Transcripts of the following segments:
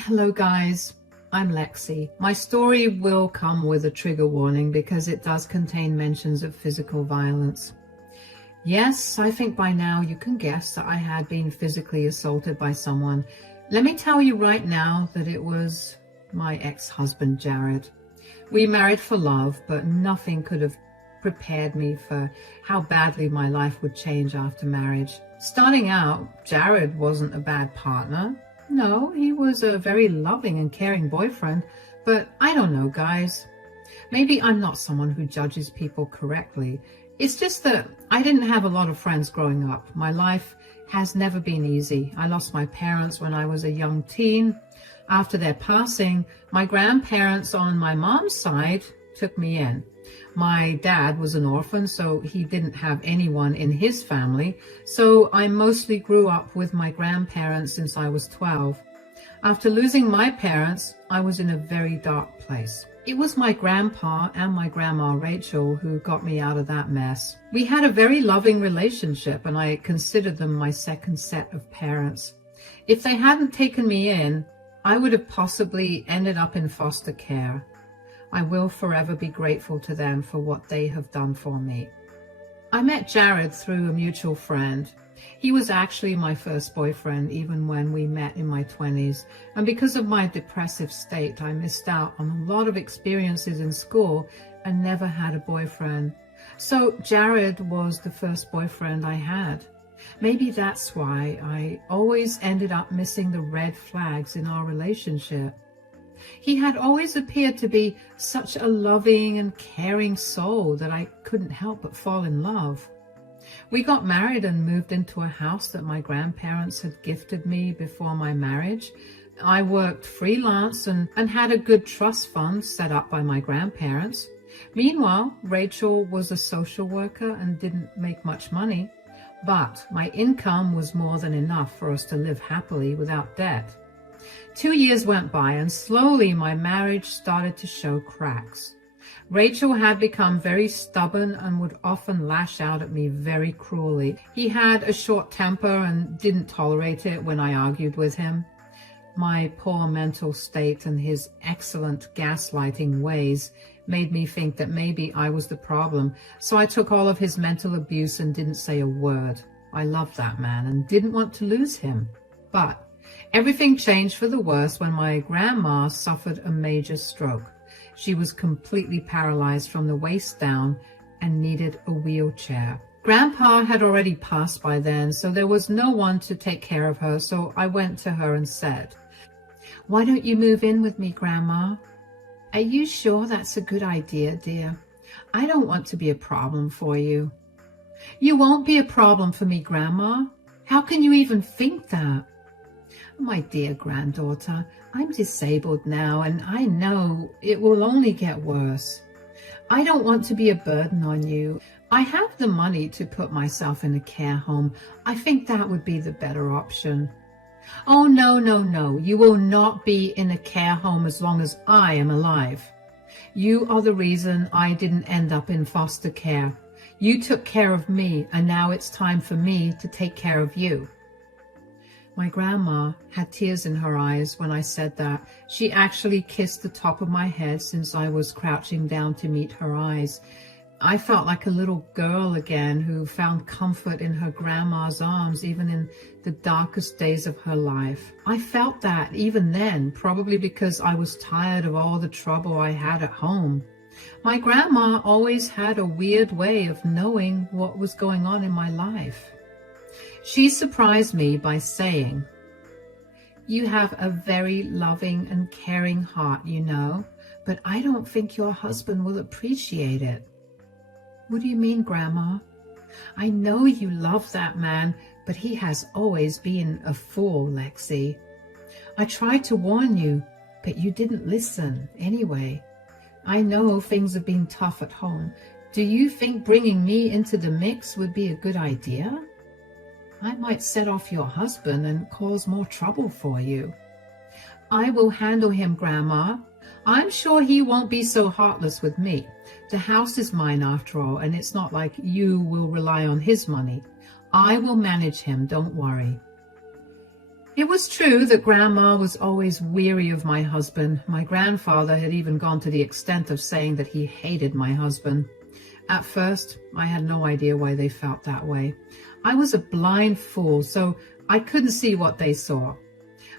Hello guys, I'm Lexi. My story will come with a trigger warning because it does contain mentions of physical violence. Yes, I think by now you can guess that I had been physically assaulted by someone. Let me tell you right now that it was my ex-husband, Jared. We married for love, but nothing could have prepared me for how badly my life would change after marriage. Starting out, Jared wasn't a bad partner. No, he was a very loving and caring boyfriend, but I don't know, guys. Maybe I'm not someone who judges people correctly. It's just that I didn't have a lot of friends growing up. My life has never been easy. I lost my parents when I was a young teen. After their passing, my grandparents on my mom's side took me in. My dad was an orphan, so he didn't have anyone in his family, so I mostly grew up with my grandparents since I was 12. After losing my parents, I was in a very dark place. It was my grandpa and my grandma Rachel who got me out of that mess. We had a very loving relationship, and I considered them my second set of parents. If they hadn't taken me in, I would have possibly ended up in foster care. I will forever be grateful to them for what they have done for me. I met Jared through a mutual friend. He was actually my first boyfriend, even when we met in my 20s. And because of my depressive state, I missed out on a lot of experiences in school and never had a boyfriend. So Jared was the first boyfriend I had. Maybe that's why I always ended up missing the red flags in our relationship. He had always appeared to be such a loving and caring soul that I couldn't help but fall in love. We got married and moved into a house that my grandparents had gifted me before my marriage. I worked freelance and had a good trust fund set up by my grandparents. Meanwhile, Rachel was a social worker and didn't make much money, but my income was more than enough for us to live happily without debt. 2 years went by, and slowly my marriage started to show cracks. Rachel had become very stubborn and would often lash out at me very cruelly. He had a short temper and didn't tolerate it when I argued with him. My poor mental state and his excellent gaslighting ways made me think that maybe I was the problem, so I took all of his mental abuse and didn't say a word. I loved that man and didn't want to lose him. But everything changed for the worse when my grandma suffered a major stroke. She was completely paralyzed from the waist down and needed a wheelchair. Grandpa had already passed by then, so there was no one to take care of her, so I went to her and said, "Why don't you move in with me, Grandma?" "Are you sure that's a good idea, dear? I don't want to be a problem for you." "You won't be a problem for me, Grandma. How can you even think that?" "My dear granddaughter, I'm disabled now, and I know it will only get worse. I don't want to be a burden on you. I have the money to put myself in a care home. I think that would be the better option." "Oh, no, no, no. You will not be in a care home as long as I am alive. You are the reason I didn't end up in foster care. You took care of me, and now it's time for me to take care of you." My grandma had tears in her eyes when I said that. She actually kissed the top of my head since I was crouching down to meet her eyes. I felt like a little girl again who found comfort in her grandma's arms even in the darkest days of her life. I felt that even then, probably because I was tired of all the trouble I had at home. My grandma always had a weird way of knowing what was going on in my life. She surprised me by saying, "You have a very loving and caring heart, you know, but I don't think your husband will appreciate it." "What do you mean, Grandma?" "I know you love that man, but he has always been a fool, Lexi. I tried to warn you, but you didn't listen anyway. I know things have been tough at home. Do you think bringing me into the mix would be a good idea? I might set off your husband and cause more trouble for you." "I will handle him, Grandma. I'm sure he won't be so heartless with me. The house is mine after all, and it's not like you will rely on his money. I will manage him, don't worry." It was true that Grandma was always weary of my husband. My grandfather had even gone to the extent of saying that he hated my husband. At first, I had no idea why they felt that way. I was a blind fool, so I couldn't see what they saw.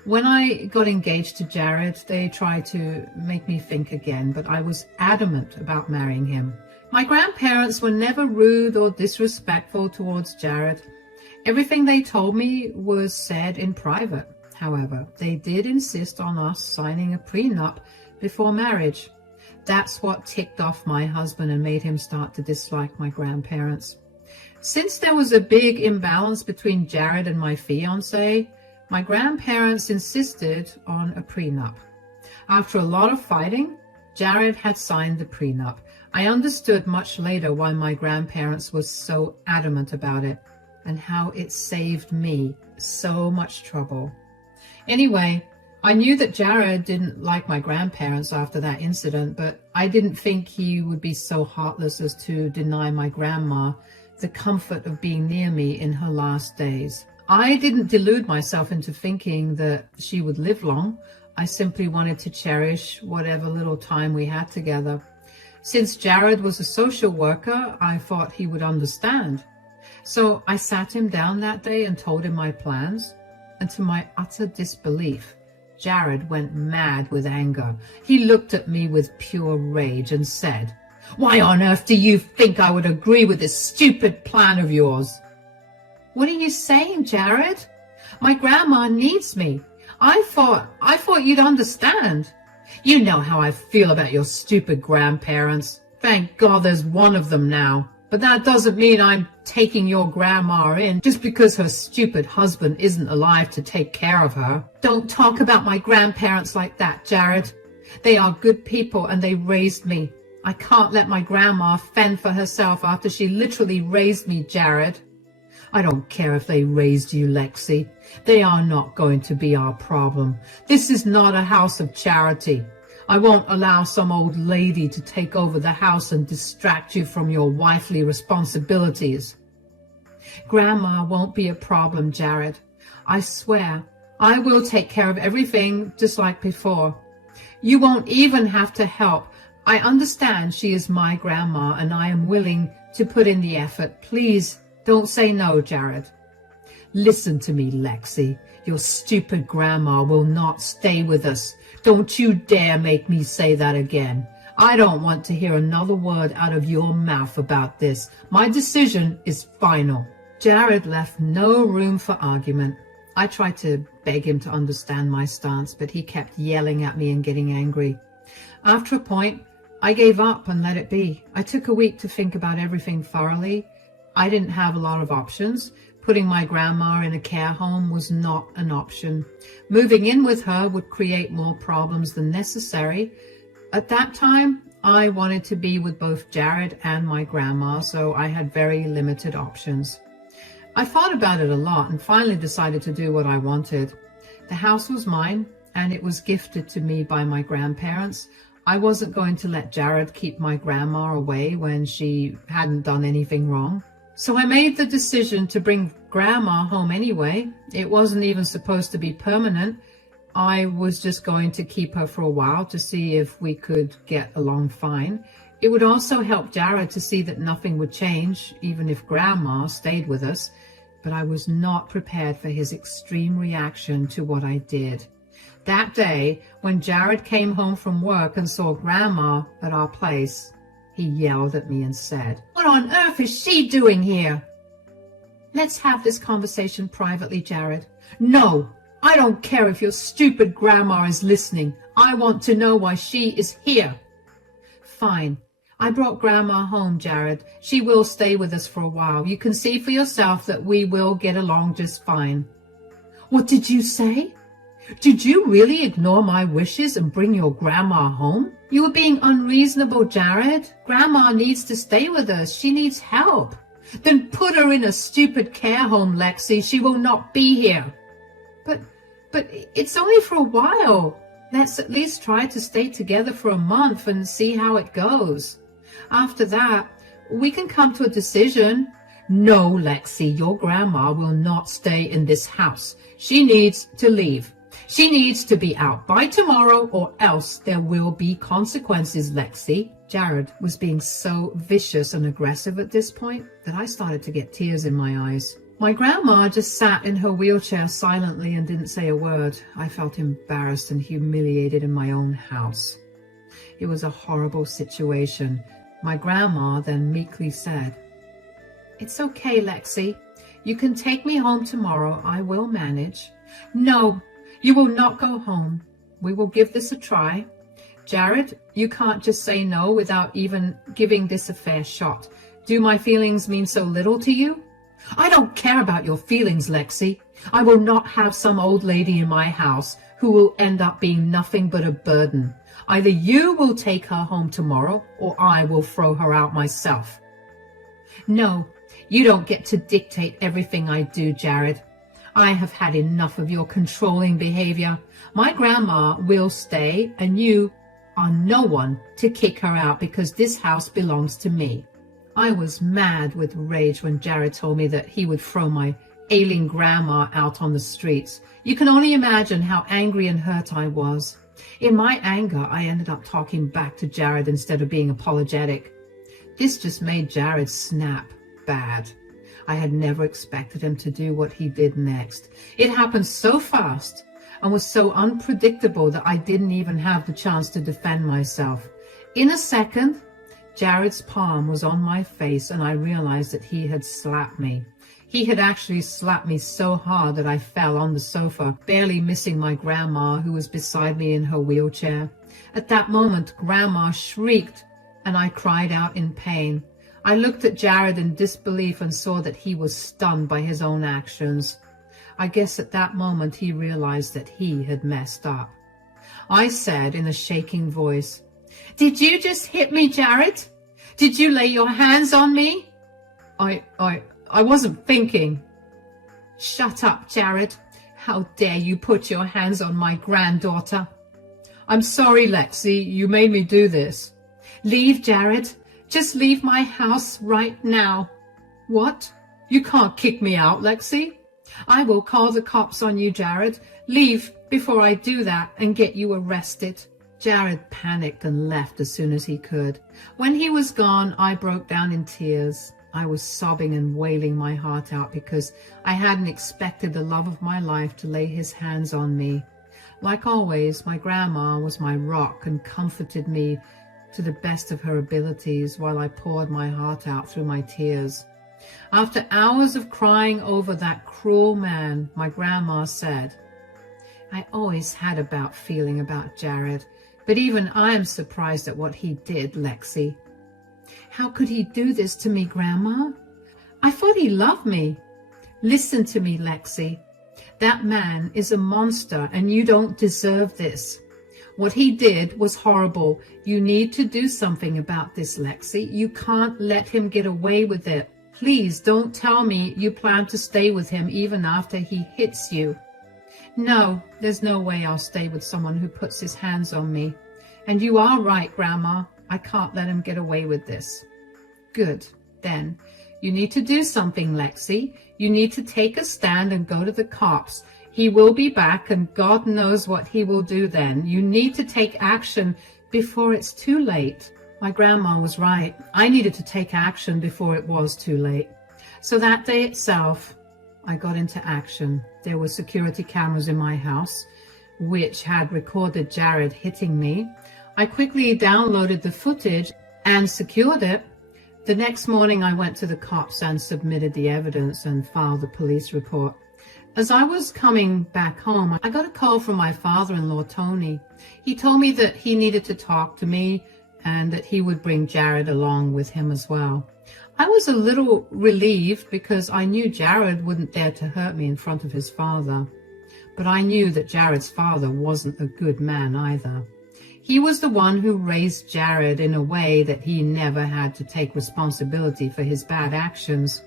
When I got engaged to Jared, they tried to make me think again, but I was adamant about marrying him. My grandparents were never rude or disrespectful towards Jared. Everything they told me was said in private. However, they did insist on us signing a prenup before marriage. That's what ticked off my husband and made him start to dislike my grandparents. Since there was a big imbalance between Jared and my fiancé, my grandparents insisted on a prenup. After a lot of fighting, Jared had signed the prenup. I understood much later why my grandparents were so adamant about it, and how it saved me so much trouble. Anyway, I knew that Jared didn't like my grandparents after that incident, but I didn't think he would be so heartless as to deny my grandma the comfort of being near me in her last days. I didn't delude myself into thinking that she would live long. I simply wanted to cherish whatever little time we had together. Since Jared was a social worker, I thought he would understand. So I sat him down that day and told him my plans, and to my utter disbelief, Jared went mad with anger. He looked at me with pure rage and said, "Why on earth do you think I would agree with this stupid plan of yours?" "What are you saying, Jared? My grandma needs me. I thought you'd understand. You know how I feel about your stupid grandparents. Thank God there's one of them now. But that doesn't mean I'm taking your grandma in just because her stupid husband isn't alive to take care of her." "Don't talk about my grandparents like that, Jared. They are good people and they raised me. I can't let my grandma fend for herself after she literally raised me, Jared." "I don't care if they raised you, Lexi. They are not going to be our problem. This is not a house of charity. I won't allow some old lady to take over the house and distract you from your wifely responsibilities." "Grandma won't be a problem, Jared. I swear I will take care of everything just like before. You won't even have to help. I understand she is my grandma and I am willing to put in the effort. Please don't say no, Jared." "Listen to me, Lexi. Your stupid grandma will not stay with us. Don't you dare make me say that again. I don't want to hear another word out of your mouth about this. My decision is final." Jared left no room for argument. I tried to beg him to understand my stance, but he kept yelling at me and getting angry. After a point, I gave up and let it be. I took a week to think about everything thoroughly. I didn't have a lot of options. Putting my grandma in a care home was not an option. Moving in with her would create more problems than necessary. At that time, I wanted to be with both Jared and my grandma, so I had very limited options. I thought about it a lot and finally decided to do what I wanted. The house was mine, and it was gifted to me by my grandparents. I wasn't going to let Jared keep my grandma away when she hadn't done anything wrong. So I made the decision to bring Grandma home anyway. It wasn't even supposed to be permanent. I was just going to keep her for a while to see if we could get along fine. It would also help Jared to see that nothing would change, even if Grandma stayed with us. But I was not prepared for his extreme reaction to what I did. That day, when Jared came home from work and saw Grandma at our place, he yelled at me and said, "What on earth is she doing here?" "Let's have this conversation privately, Jared." "No, I don't care if your stupid grandma is listening. I want to know why she is here." "Fine. I brought Grandma home, Jared. She will stay with us for a while. You can see for yourself that we will get along just fine." "What did you say? Did you really ignore my wishes and bring your grandma home?" "You were being unreasonable, Jared. Grandma needs to stay with us. She needs help." "Then put her in a stupid care home, Lexi. She will not be here." But it's only for a while. Let's at least try to stay together for a month and see how it goes. After that, we can come to a decision. No, Lexi, your grandma will not stay in this house. She needs to leave. She needs to be out by tomorrow, or else there will be consequences, Lexi. Jared was being so vicious and aggressive at this point that I started to get tears in my eyes. My grandma just sat in her wheelchair silently and didn't say a word. I felt embarrassed and humiliated in my own house. It was a horrible situation. My grandma then meekly said, "It's okay, Lexi. You can take me home tomorrow. I will manage." "No, you will not go home. We will give this a try. Jared, you can't just say no without even giving this a fair shot. Do my feelings mean so little to you?" "I don't care about your feelings, Lexi. I will not have some old lady in my house who will end up being nothing but a burden. Either you will take her home tomorrow, or I will throw her out myself." "No, you don't get to dictate everything I do, Jared. I have had enough of your controlling behavior. My grandma will stay, and you are no one to kick her out because this house belongs to me." I was mad with rage when Jared told me that he would throw my ailing grandma out on the streets. You can only imagine how angry and hurt I was. In my anger, I ended up talking back to Jared instead of being apologetic. This just made Jared snap bad. I had never expected him to do what he did next. It happened so fast and was so unpredictable that I didn't even have the chance to defend myself. In a second, Jared's palm was on my face and I realized that he had slapped me. He had actually slapped me so hard that I fell on the sofa, barely missing my grandma who was beside me in her wheelchair. At that moment, Grandma shrieked and I cried out in pain. I looked at Jared in disbelief and saw that he was stunned by his own actions. I guess at that moment he realized that he had messed up. I said in a shaking voice, "Did you just hit me, Jared? Did you lay your hands on me?" I wasn't thinking." "Shut up, Jared. How dare you put your hands on my granddaughter?" "I'm sorry, Lexi. You made me do this." "Leave, Jared. Just leave my house right now." "What? You can't kick me out, Lexi." "I will call the cops on you, Jared. Leave before I do that and get you arrested." Jared panicked and left as soon as he could. When he was gone, I broke down in tears. I was sobbing and wailing my heart out because I hadn't expected the love of my life to lay his hands on me. Like always, my grandma was my rock and comforted me to the best of her abilities while I poured my heart out through my tears. After hours of crying over that cruel man, my grandma said, "I always had a bad feeling about Jared, but even I am surprised at what he did, Lexi." "How could he do this to me, Grandma? I thought he loved me." "Listen to me, Lexi. That man is a monster and you don't deserve this. What he did was horrible. You need to do something about this, Lexi. You can't let him get away with it. Please don't tell me you plan to stay with him even after he hits you." "No, there's no way I'll stay with someone who puts his hands on me. And you are right, Grandma. I can't let him get away with this." "Good. Then you need to do something, Lexi. You need to take a stand and go to the cops. He will be back and God knows what he will do then. You need to take action before it's too late." My grandma was right. I needed to take action before it was too late. So that day itself, I got into action. There were security cameras in my house, which had recorded Jared hitting me. I quickly downloaded the footage and secured it. The next morning, I went to the cops and submitted the evidence and filed a police report. As I was coming back home, I got a call from my father-in-law, Tony. He told me that he needed to talk to me and that he would bring Jared along with him as well. I was a little relieved because I knew Jared wouldn't dare to hurt me in front of his father. But I knew that Jared's father wasn't a good man either. He was the one who raised Jared in a way that he never had to take responsibility for his bad actions.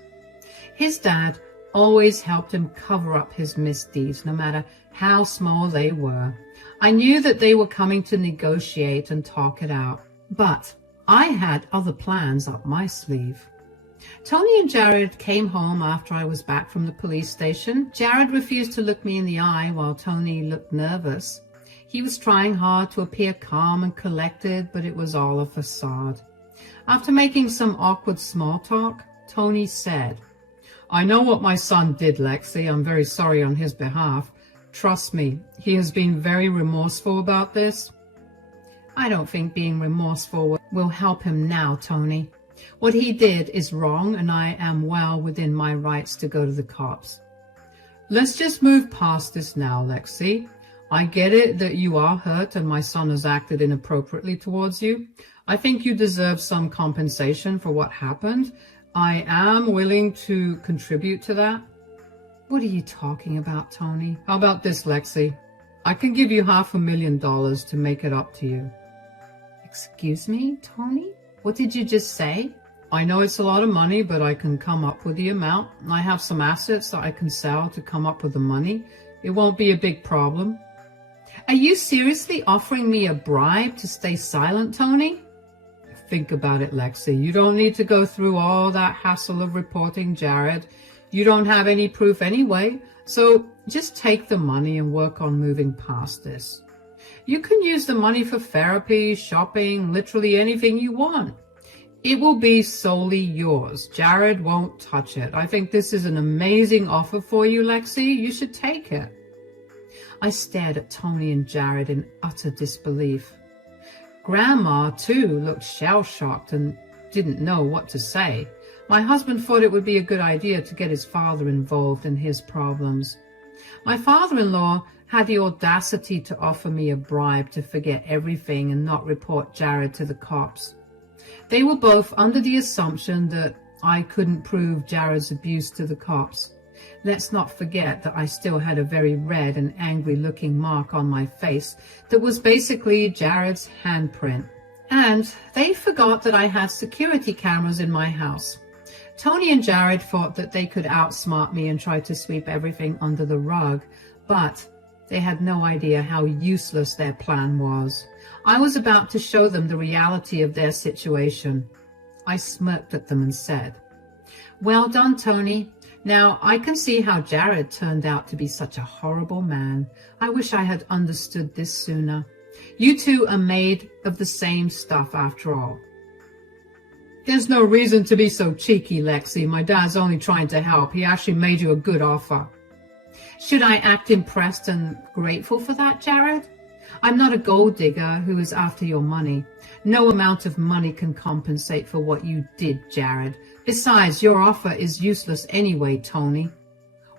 His dad always helped him cover up his misdeeds, no matter how small they were. I knew that they were coming to negotiate and talk it out, but I had other plans up my sleeve. Tony and Jared came home after I was back from the police station. Jared refused to look me in the eye while Tony looked nervous. He was trying hard to appear calm and collected, but it was all a facade. After making some awkward small talk, Tony said, "I know what my son did, Lexi. I'm very sorry on his behalf. Trust me, he has been very remorseful about this." "I don't think being remorseful will help him now, Tony. What he did is wrong, and I am well within my rights to go to the cops." "Let's just move past this now, Lexi. I get it that you are hurt and my son has acted inappropriately towards you. I think you deserve some compensation for what happened. I am willing to contribute to that." "What are you talking about, Tony?" "How about this, Lexi? I can give you $500,000 to make it up to you." "Excuse me, Tony? What did you just say?" "I know it's a lot of money, but I can come up with the amount. I have some assets that I can sell to come up with the money. It won't be a big problem." "Are you seriously offering me a bribe to stay silent, Tony?" "Think about it, Lexi. You don't need to go through all that hassle of reporting Jared. You don't have any proof anyway, so just take the money and work on moving past this. You can use the money for therapy, shopping, literally anything you want. It will be solely yours. Jared won't touch it. I think this is an amazing offer for you, Lexi. You should take it." I stared at Tony and Jared in utter disbelief. Grandma, too, looked shell-shocked and didn't know what to say. My husband thought it would be a good idea to get his father involved in his problems. My father-in-law had the audacity to offer me a bribe to forget everything and not report Jared to the cops. They were both under the assumption that I couldn't prove Jared's abuse to the cops. Let's not forget that I still had a very red and angry-looking mark on my face that was basically Jared's handprint. And they forgot that I had security cameras in my house. Tony and Jared thought that they could outsmart me and try to sweep everything under the rug, but they had no idea how useless their plan was. I was about to show them the reality of their situation. I smirked at them and said, "Well done, Tony. Now, I can see how Jared turned out to be such a horrible man. I wish I had understood this sooner. You two are made of the same stuff after all." "There's no reason to be so cheeky, Lexi. My dad's only trying to help. He actually made you a good offer." "Should I act impressed and grateful for that, Jared? I'm not a gold digger who is after your money. No amount of money can compensate for what you did, Jared. Besides, your offer is useless anyway, Tony."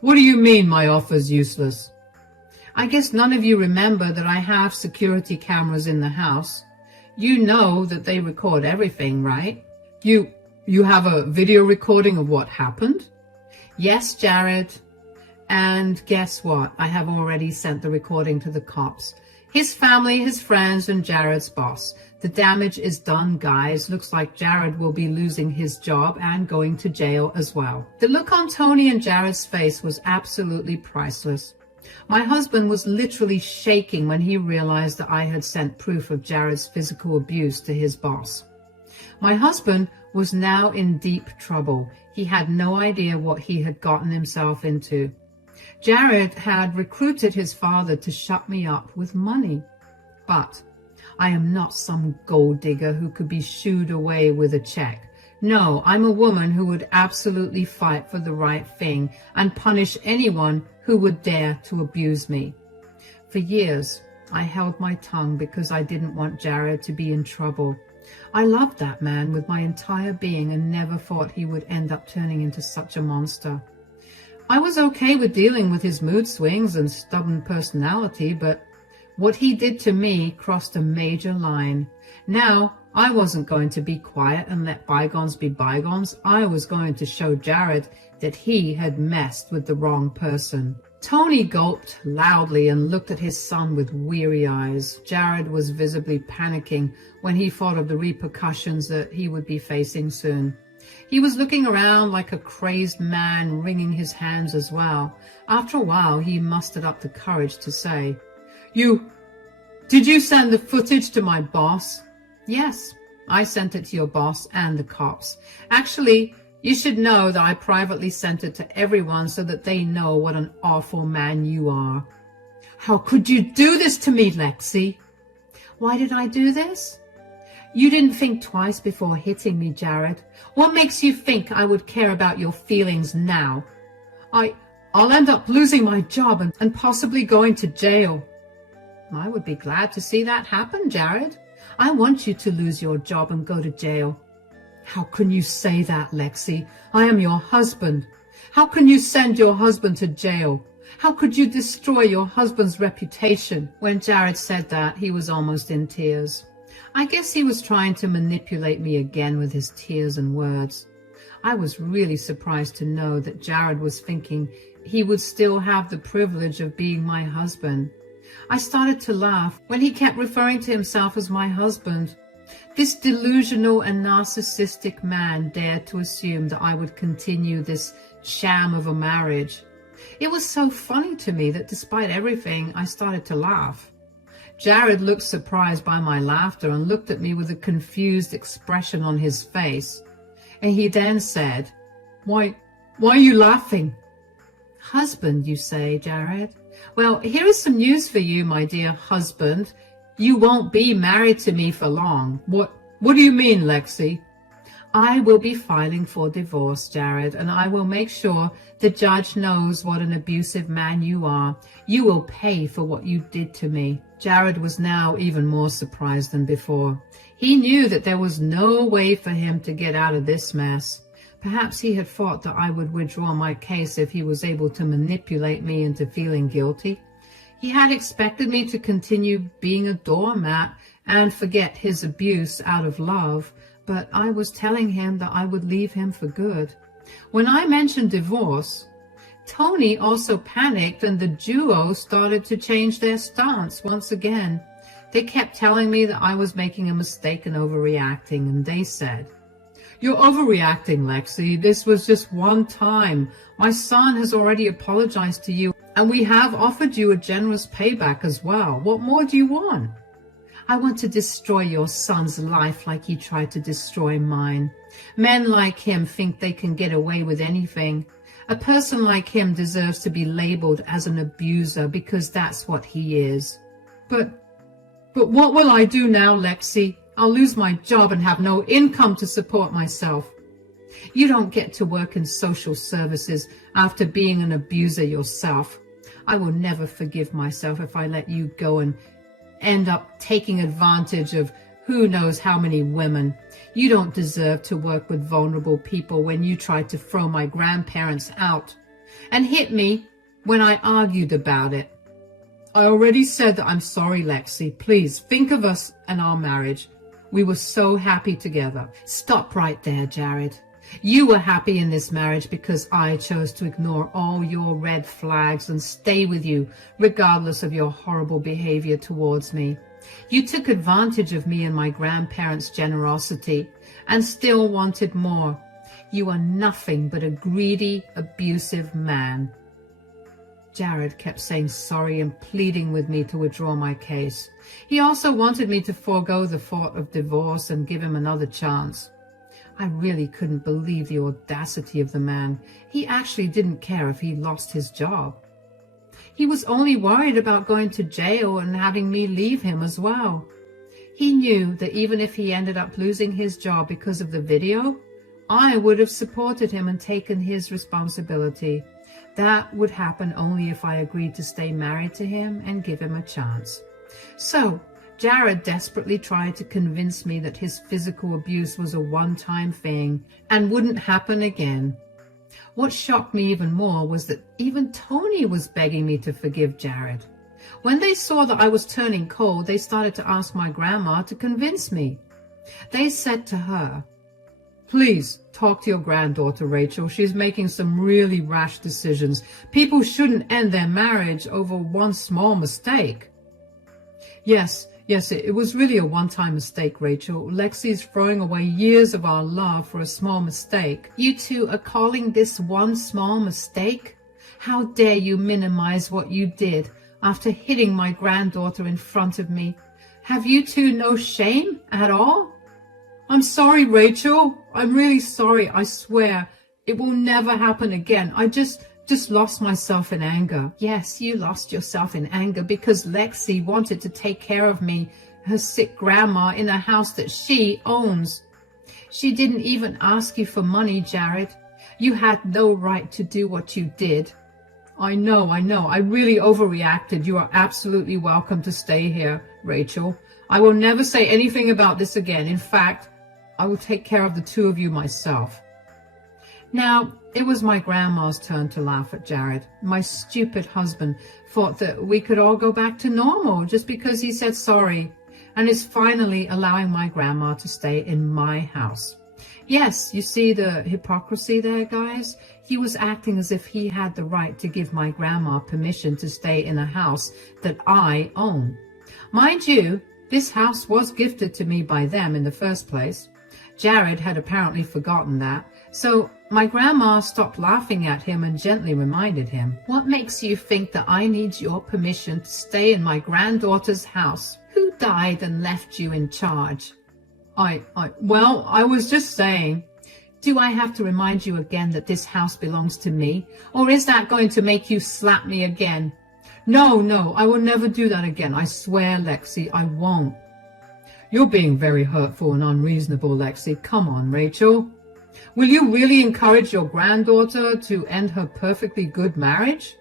"What do you mean my offer's useless?" "I guess none of you remember that I have security cameras in the house. You know that they record everything, right?" You have a video recording of what happened?" "Yes, Jared. And guess what? I have already sent the recording to the cops. His family, his friends, and Jared's boss. The damage is done, guys. Looks like Jared will be losing his job and going to jail as well." The look on Tony and Jared's face was absolutely priceless. My husband was literally shaking when he realized that I had sent proof of Jared's physical abuse to his boss. My husband was now in deep trouble. He had no idea what he had gotten himself into. Jared had recruited his father to shut me up with money. But I am not some gold digger who could be shooed away with a check. No, I'm a woman who would absolutely fight for the right thing and punish anyone who would dare to abuse me. For years, I held my tongue because I didn't want Jared to be in trouble. I loved that man with my entire being and never thought he would end up turning into such a monster. I was okay with dealing with his mood swings and stubborn personality, but what he did to me crossed a major line. Now, I wasn't going to be quiet and let bygones be bygones. I was going to show Jared that he had messed with the wrong person. Tony gulped loudly and looked at his son with weary eyes. Jared was visibly panicking when he thought of the repercussions that he would be facing soon. He was looking around like a crazed man, wringing his hands as well. After a while, he mustered up the courage to say, Did you send the footage to my boss?" "Yes, I sent it to your boss and the cops. Actually, You should know that I privately sent it to everyone so that they know what an awful man you are. How could you do this to me, Lexi? Why did I do this? You didn't think twice before hitting me, Jared. What makes you think I would care about your feelings now? I'll end up losing my job and possibly going to jail. I would be glad to see that happen, Jared. I want you to lose your job and go to jail. How can you say that, Lexi? I am your husband. How can you send your husband to jail? How could you destroy your husband's reputation? When Jared said that, he was almost in tears. I guess he was trying to manipulate me again with his tears and words. I was really surprised to know that Jared was thinking he would still have the privilege of being my husband. I started to laugh when he kept referring to himself as my husband. This delusional and narcissistic man dared to assume that I would continue this sham of a marriage. It was so funny to me that despite everything, I started to laugh. Jared looked surprised by my laughter and looked at me with a confused expression on his face. And he then said, Why are you laughing? Husband, you say, Jared? Well, here is some news for you, my dear husband. You won't be married to me for long. What do you mean, Lexi? I will be filing for divorce, Jared, and I will make sure the judge knows what an abusive man you are. You will pay for what you did to me. Jared was now even more surprised than before. He knew that there was no way for him to get out of this mess. Perhaps he had thought that I would withdraw my case if he was able to manipulate me into feeling guilty. He had expected me to continue being a doormat and forget his abuse out of love, but I was telling him that I would leave him for good. When I mentioned divorce, Tony also panicked and the duo started to change their stance once again. They kept telling me that I was making a mistake and overreacting, and they said, You're overreacting, Lexi. This was just one time. My son has already apologized to you, and we have offered you a generous payback as well. What more do you want? I want to destroy your son's life like he tried to destroy mine. Men like him think they can get away with anything. A person like him deserves to be labeled as an abuser because that's what he is. But what will I do now, Lexi? I'll lose my job and have no income to support myself. You don't get to work in social services after being an abuser yourself. I will never forgive myself if I let you go and end up taking advantage of who knows how many women. You don't deserve to work with vulnerable people when you tried to throw my grandparents out and hit me when I argued about it. I already said that I'm sorry, Lexi. Please think of us and our marriage. We were so happy together. Stop right there, Jared. You were happy in this marriage because I chose to ignore all your red flags and stay with you, regardless of your horrible behavior towards me. You took advantage of me and my grandparents' generosity and still wanted more. You are nothing but a greedy, abusive man. Jared kept saying sorry and pleading with me to withdraw my case. He also wanted me to forego the thought of divorce and give him another chance. I really couldn't believe the audacity of the man. He actually didn't care if he lost his job. He was only worried about going to jail and having me leave him as well. He knew that even if he ended up losing his job because of the video, I would have supported him and taken his responsibility. That would happen only if I agreed to stay married to him and give him a chance. So, Jared desperately tried to convince me that his physical abuse was a one-time thing and wouldn't happen again. What shocked me even more was that even Tony was begging me to forgive Jared. When they saw that I was turning cold, they started to ask my grandma to convince me. They said to her, Please talk to your granddaughter, Rachel. She's making some really rash decisions. People shouldn't end their marriage over one small mistake. Yes, it was really a one-time mistake, Rachel. Lexi's throwing away years of our love for a small mistake. You two are calling this one small mistake? How dare you minimize what you did after hitting my granddaughter in front of me? Have you two no shame at all? I'm sorry, Rachel. I'm really sorry. I swear it will never happen again. I just lost myself in anger. Yes, you lost yourself in anger because Lexi wanted to take care of me, her sick grandma, in a house that she owns. She didn't even ask you for money, Jared. You had no right to do what you did. I know. I really overreacted. You are absolutely welcome to stay here, Rachel. I will never say anything about this again. In fact, I will take care of the two of you myself. Now, it was my grandma's turn to laugh at Jared. My stupid husband thought that we could all go back to normal just because he said sorry, and is finally allowing my grandma to stay in my house. Yes, you see the hypocrisy there, guys? He was acting as if he had the right to give my grandma permission to stay in a house that I own. Mind you, this house was gifted to me by them in the first place. Jared had apparently forgotten that, so my grandma stopped laughing at him and gently reminded him, "What makes you think that I need your permission to stay in my granddaughter's house? Who died and left you in charge?" Well, I was just saying. Do I have to remind you again that this house belongs to me? Or is that going to make you slap me again? No, I will never do that again. I swear, Lexi, I won't. You're being very hurtful and unreasonable, Lexi. Come on, Rachel. Will you really encourage your granddaughter to end her perfectly good marriage?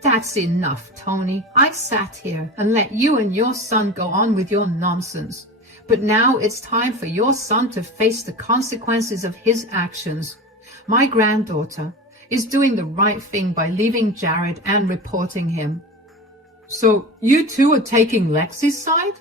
That's enough, Tony. I sat here and let you and your son go on with your nonsense. But now it's time for your son to face the consequences of his actions. My granddaughter is doing the right thing by leaving Jared and reporting him. So you two are taking Lexi's side?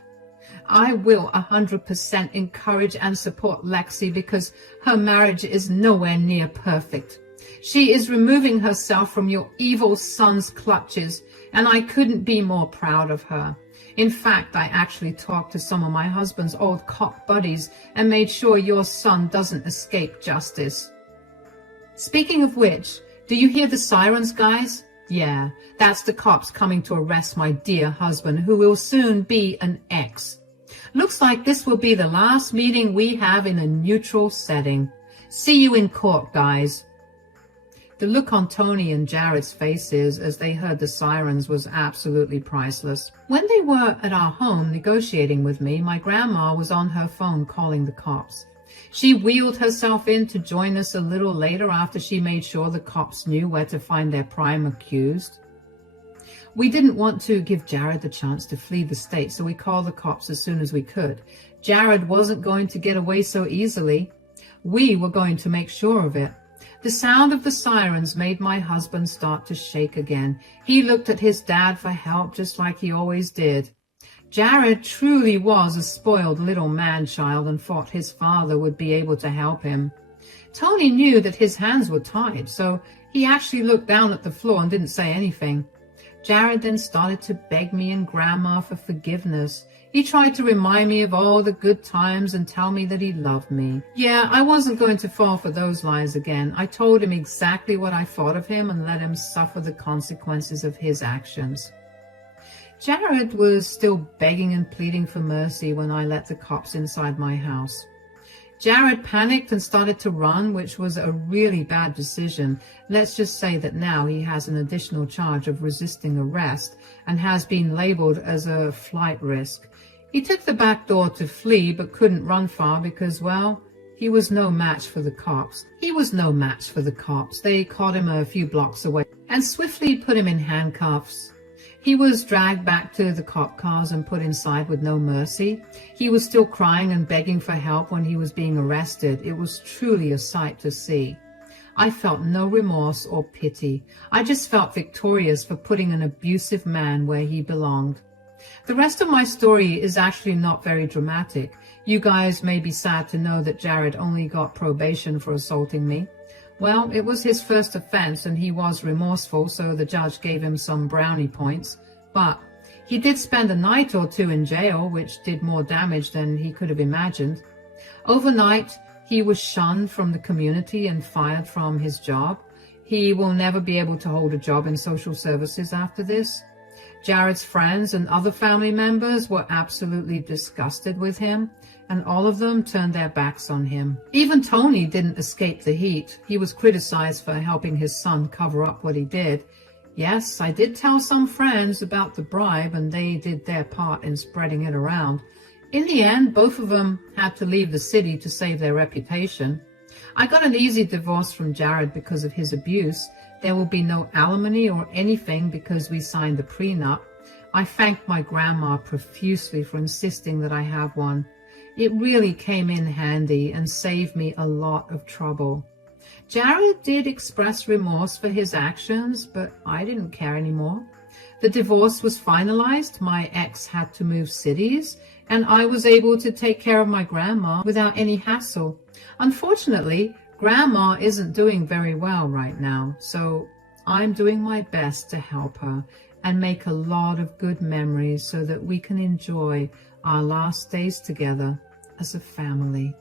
I will 100% encourage and support Lexi because her marriage is nowhere near perfect. She is removing herself from your evil son's clutches, and I couldn't be more proud of her. In fact, I actually talked to some of my husband's old cop buddies and made sure your son doesn't escape justice. Speaking of which, do you hear the sirens, guys? Yeah, that's the cops coming to arrest my dear husband, who will soon be an ex. Looks like this will be the last meeting we have in a neutral setting. See you in court, guys. The look on Tony and Jared's faces as they heard the sirens was absolutely priceless. When they were at our home negotiating with me, my grandma was on her phone calling the cops. She wheeled herself in to join us a little later after she made sure the cops knew where to find their prime accused. We didn't want to give Jared the chance to flee the state, so we called the cops as soon as we could. Jared wasn't going to get away so easily. We were going to make sure of it. The sound of the sirens made my husband start to shake again. He looked at his dad for help just like he always did. Jared truly was a spoiled little man-child and thought his father would be able to help him. Tony knew that his hands were tied, so he actually looked down at the floor and didn't say anything. Jared then started to beg me and Grandma for forgiveness. He tried to remind me of all the good times and tell me that he loved me. Yeah, I wasn't going to fall for those lies again. I told him exactly what I thought of him and let him suffer the consequences of his actions. Jared was still begging and pleading for mercy when I let the cops inside my house. Jared panicked and started to run, which was a really bad decision. Let's just say that now he has an additional charge of resisting arrest and has been labeled as a flight risk. He took the back door to flee but couldn't run far because, well, he was no match for the cops. They caught him a few blocks away and swiftly put him in handcuffs. He was dragged back to the cop cars and put inside with no mercy. He was still crying and begging for help when he was being arrested. It was truly a sight to see. I felt no remorse or pity. I just felt victorious for putting an abusive man where he belonged. The rest of my story is actually not very dramatic. You guys may be sad to know that Jared only got probation for assaulting me. Well, it was his first offense and he was remorseful, so the judge gave him some brownie points. But he did spend a night or two in jail, which did more damage than he could have imagined. Overnight, he was shunned from the community and fired from his job. He will never be able to hold a job in social services after this. Jared's friends and other family members were absolutely disgusted with him, and all of them turned their backs on him. Even Tony didn't escape the heat. He was criticized for helping his son cover up what he did. Yes, I did tell some friends about the bribe, and they did their part in spreading it around. In the end, both of them had to leave the city to save their reputation. I got an easy divorce from Jared because of his abuse. There will be no alimony or anything because we signed the prenup. I thanked my grandma profusely for insisting that I have one. It really came in handy and saved me a lot of trouble. Jared did express remorse for his actions, but I didn't care anymore. The divorce was finalized, my ex had to move cities, and I was able to take care of my grandma without any hassle. Unfortunately, Grandma isn't doing very well right now, so I'm doing my best to help her and make a lot of good memories so that we can enjoy our last days together as a family.